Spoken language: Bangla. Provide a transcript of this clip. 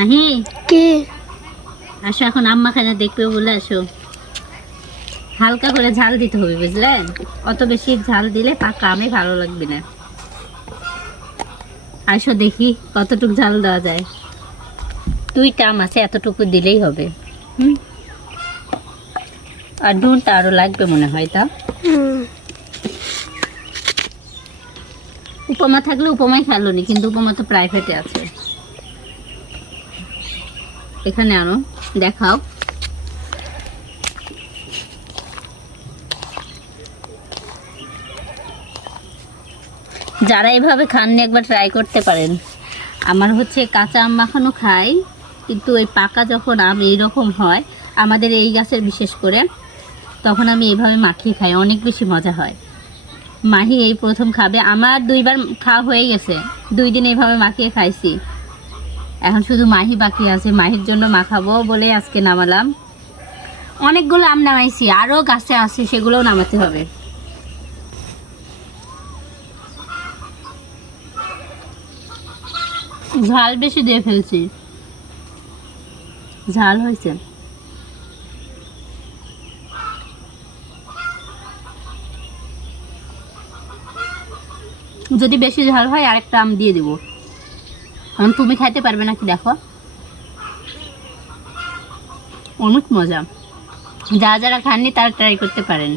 নাহি কি আসো, এখন আম্মা খানা দেখবে বলে আসো। হালকা করে ঝাল দিতে হবে, বুঝলেন? অত বেশি ঝাল দিলে পাকা আমে ভালো লাগবে না। আসো দেখি কতটুকু ঝাল দেওয়া যায়। 2টা আম আছে, এতটুকু দিলেই হবে। আর নুনটা আরো লাগবে মনে হয়। তা উপমা থাকলে উপমাই খেলো নি, কিন্তু উপমা তো প্রাইভেটে আছে। এখানে আনো, দেখাও। যারা এভাবে খাননি একবার ট্রাই করতে পারেন। আমার হচ্ছে কাঁচা আম মাখানো খাই, কিন্তু ওই পাকা যখন আম এইরকম হয় আমাদের এই গাছের বিশেষ করে, তখন আমি এইভাবে মাখিয়ে খাই, অনেক বেশি মজা হয়। মাহি এই প্রথম খাবে, আমার 2বার খাওয়া হয়ে গেছে, 2 দিন এইভাবে মাখিয়ে খাইছি। এখন শুধু মাহি বাকি আছে, মাহির জন্য মাখাবো বলে আজকে নামালাম। অনেকগুলো আম নামাইছি, আরও গাছে আছে, সেগুলোও নামাতে হবে। ঝাল বেশি দিয়ে ফেলছি, ঝাল হয়েছে। যদি বেশি ঝাল হয় আরেকটা আম দিয়ে দিব, কারণ তুমি খাইতে পারবে নাকি দেখো। অনেক মজা, যারা যারা খাননি তারা ট্রাই করতে পারেন।